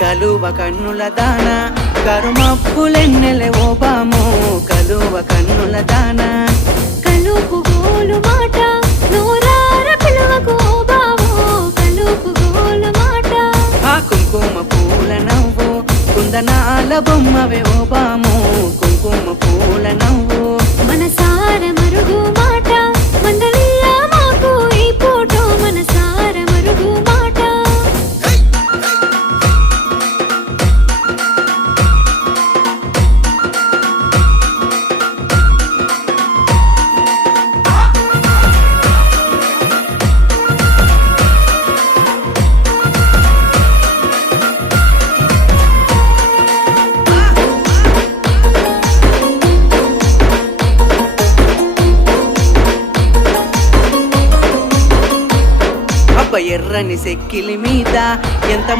కలువ కన్నుల దాన కరుమప్పులెన్నెలే ఓ బాము కలువ కన్నుల దాన కలుపు గోలు మాట నూరార పిలువకు ఓ బావో కలుపు గోలు మాట ఆ కుంకుమ పూల నవ్వు కుందనాల బొమ్మవే ఓ బాము కుంకుమ పూల నవ్వు మనసార మరుగు మాట మందలియ మాకు ఈ పూట మనసార మరుగు మాట అబ్బ ఎర్రని సెక్కిలి మీద ఎంత